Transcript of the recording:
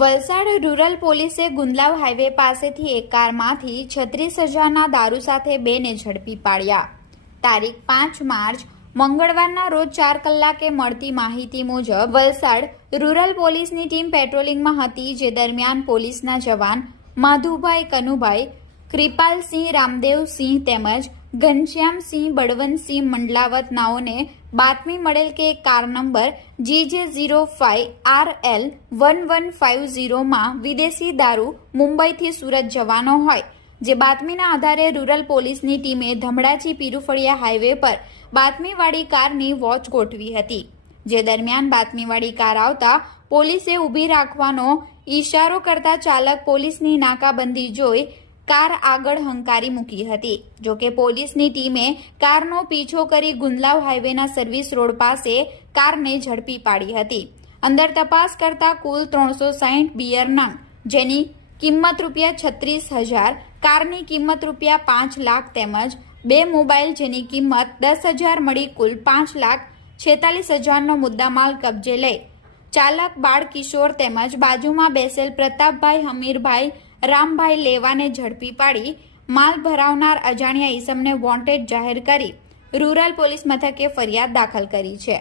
Valsad rural પોલીસે Gundlav highway પાસેથી એક કારમાંથી 36,000ના દારૂ સાથે બેને ઝડપી પાડ્યા। તારીખ 5 માર્ચ મંગળવારના રોજ 4 કલાકે મળતી માહિતી મુજબ વલસાડ રૂરલ પોલીસની ટીમ પેટ્રોલિંગમાં હતી, જે દરમિયાન પોલીસના જવાન માધુભાઈ કનુભાઈ, કૃપાલસિંહ રામદેવસિંહ તેમજ ઘનશ્યામસિંહ બળવંતસિંહ મંડલાવત નાઓને બાતમી મળેલ કે કાર નંબર GJ05RL1150 માં વિદેશી દારૂ મુંબઈથી સુરત જવાનો હોય, જે બાતમીના આધારે રૂરલ પોલીસની ટીમે ધમડાચી પીરુફળિયા હાઈવે પર બાતમીવાળી કારની વોચ ગોઠવી હતી, જે દરમિયાન બાતમીવાળી કાર આવતા પોલીસે ઊભી રાખવાનો ઈશારો કરતા ચાલક પોલીસની નાકાબંધી જોઈ કાર આગળ હંકારી મૂકી હતી। જોકે પોલીસની ટીમે કારનો પીછો કરી ગુંદલાવ હાઈવેના સર્વિસ રોડ પાસે કારને ઝડપી પાડી હતી। અંદર તપાસ કરતા કુલ 360 બિયર નંગ, જેની કિંમત ₹36,000, કારની કિંમત ₹5 લાખ તેમજ 2 મોબાઈલ જેની કિંમત 10,000 મળી કુલ 5,46,000નો મુદ્દામાલ કબજે લઈ ચાલક બાળકિશોર તેમજ બાજુમાં બેસેલ પ્રતાપભાઈ, હમીરભાઈ, રામભાઈ લેવાને ઝડપી પાડી માલ ભરાવનાર અજાણ્યા ઈસમને વોન્ટેડ જાહેર કરી રૂરલ પોલીસ મથકે ફરિયાદ દાખલ કરી છે।